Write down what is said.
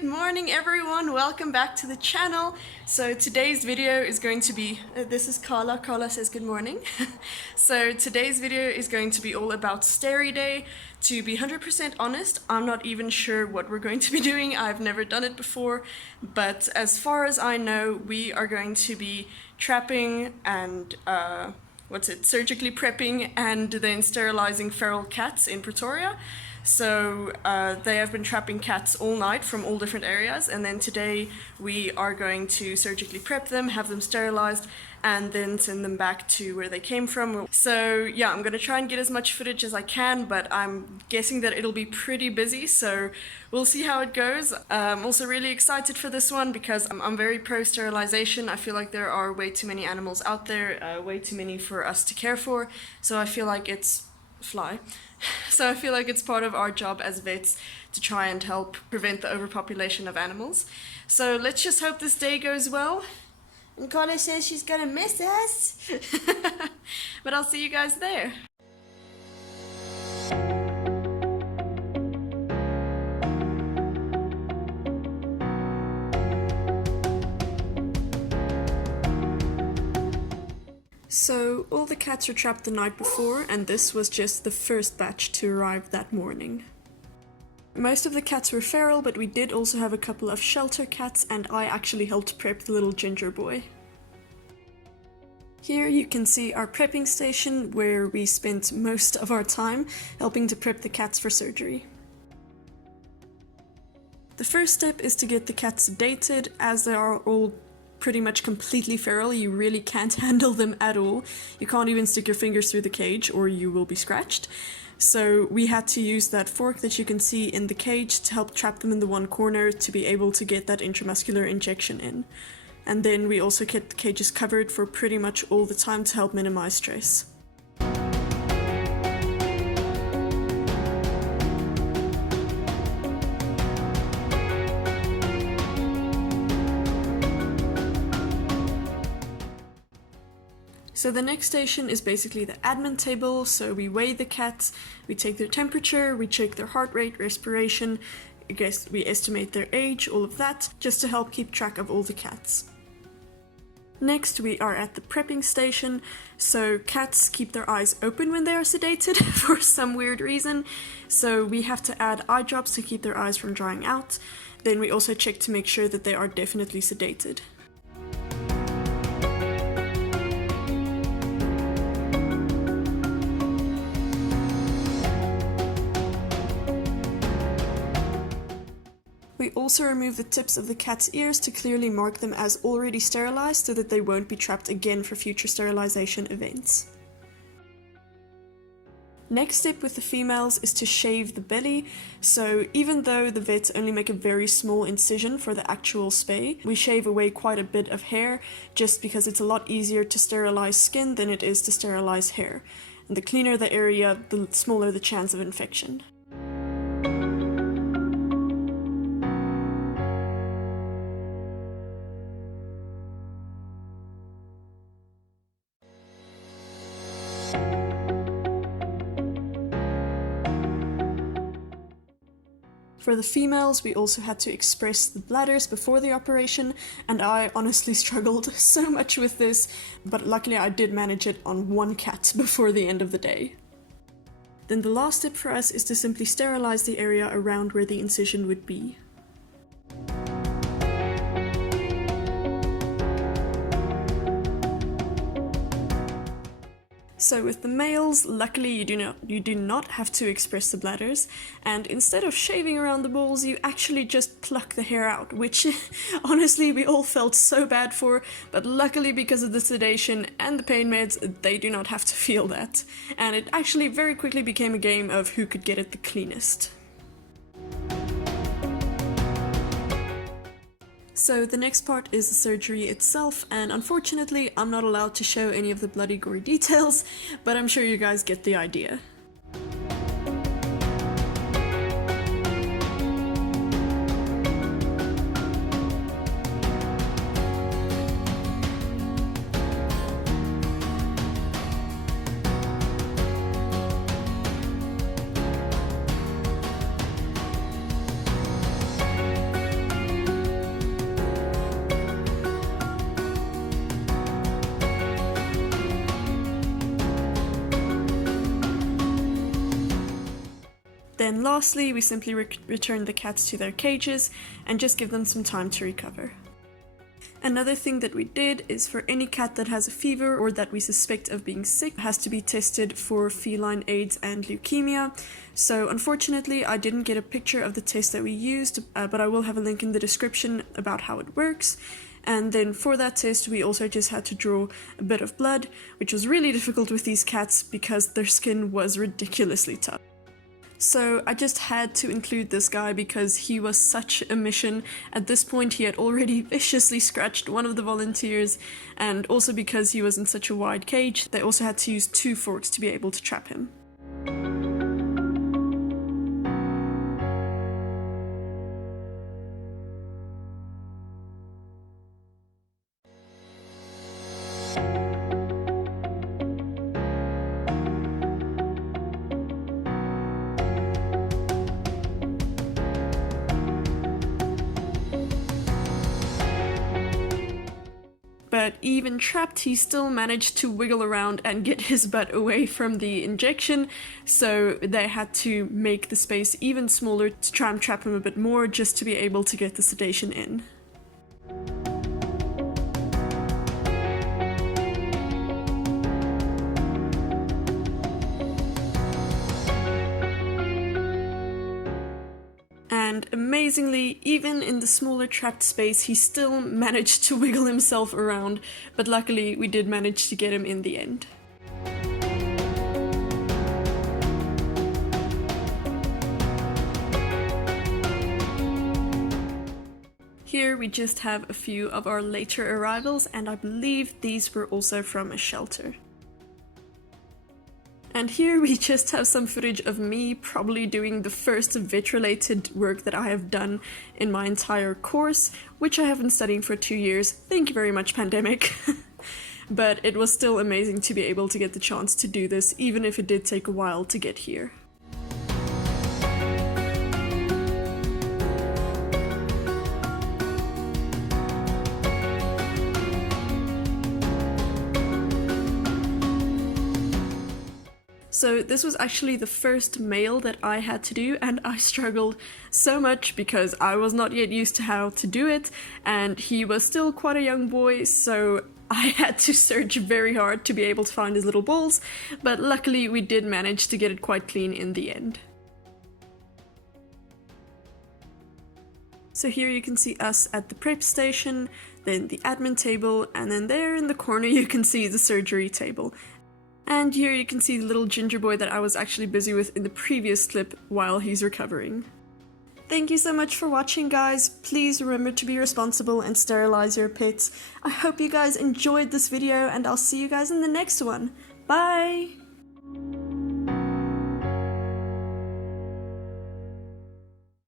Good morning everyone, welcome back to the channel. So today's video is going to be, this is Carla says good morning. So today's video is going to be all about Steri Day. To be 100% honest, I'm not even sure what we're going to be doing. I've never done it before, but as far as I know, we are going to be trapping and surgically prepping and then sterilizing feral cats in Pretoria. So they have been trapping cats all night from all different areas, and then today we are going to surgically prep them, have them sterilized, and then send them back to where they came from. So yeah, I'm gonna try and get as much footage as I can, but I'm guessing that it'll be pretty busy, so we'll see how it goes. I'm also really excited for this one because I'm very pro sterilization. I feel like there are way too many animals out there, way too many for us to care for, so I feel like it's So I feel like it's part of our job as vets to try and help prevent the overpopulation of animals. So let's just hope this day goes well. And Carla says she's gonna miss us. But I'll see you guys there. So all the cats were trapped the night before, and this was just the first batch to arrive that morning. Most of the cats were feral, but we did also have a couple of shelter cats, and I actually helped prep the little ginger boy. Here you can see our prepping station, where we spent most of our time helping to prep the cats for surgery. The first step is to get the cats sedated, as they are all pretty much completely feral. You really can't handle them at all. You can't even stick your fingers through the cage or you will be scratched. So we had to use that fork that you can see in the cage to help trap them in the one corner to be able to get that intramuscular injection in. And then we also kept the cages covered for pretty much all the time to help minimize stress. So the next station is basically the admin table. So we weigh the cats, we take their temperature, we check their heart rate, respiration, we estimate their age, all of that, just to help keep track of all the cats. Next we are at the prepping station. So cats keep their eyes open when they are sedated for some weird reason. So we have to add eye drops to keep their eyes from drying out. Then we also check to make sure that they are definitely sedated. We also remove the tips of the cat's ears to clearly mark them as already sterilized so that they won't be trapped again for future sterilization events. Next step with the females is to shave the belly. So even though the vets only make a very small incision for the actual spay, we shave away quite a bit of hair just because it's a lot easier to sterilize skin than it is to sterilize hair. And the cleaner the area, the smaller the chance of infection. For the females, we also had to express the bladders before the operation, and I honestly struggled so much with this, but luckily I did manage it on one cat before the end of the day. Then the last step for us is to simply sterilize the area around where the incision would be. So with the males, luckily you do not have to express the bladders, and instead of shaving around the balls, you actually just pluck the hair out, which honestly we all felt so bad for, but luckily because of the sedation and the pain meds, they do not have to feel that. And it actually very quickly became a game of who could get it the cleanest. So the next part is the surgery itself, and unfortunately I'm not allowed to show any of the bloody gory details, but I'm sure you guys get the idea. Then lastly, we simply return the cats to their cages and just give them some time to recover. Another thing that we did is for any cat that has a fever or that we suspect of being sick has to be tested for feline AIDS and leukemia. So unfortunately I didn't get a picture of the test that we used, but I will have a link in the description about how it works. And then for that test we also just had to draw a bit of blood, which was really difficult with these cats because their skin was ridiculously tough. So I just had to include this guy because he was such a mission. At this point he had already viciously scratched one of the volunteers, and also because he was in such a wide cage, they also had to use 2 forks to be able to trap him. But even trapped, he still managed to wiggle around and get his butt away from the injection, so they had to make the space even smaller to try and trap him a bit more just to be able to get the sedation in. And amazingly, even in the smaller trapped space, he still managed to wiggle himself around, but luckily we did manage to get him in the end. Here we just have a few of our later arrivals, and I believe these were also from a shelter. And here we just have some footage of me probably doing the first vet-related work that I have done in my entire course, which I have been studying for 2 years. Thank you very much, pandemic. But it was still amazing to be able to get the chance to do this, even if it did take a while to get here. So this was actually the first male that I had to do, and I struggled so much because I was not yet used to how to do it, and he was still quite a young boy, so I had to search very hard to be able to find his little balls, but luckily we did manage to get it quite clean in the end. So here you can see us at the prep station, then the admin table, and then there in the corner you can see the surgery table. And here you can see the little ginger boy that I was actually busy with in the previous clip while he's recovering. Thank you so much for watching, guys. Please remember to be responsible and sterilize your pets. I hope you guys enjoyed this video, and I'll see you guys in the next one. Bye!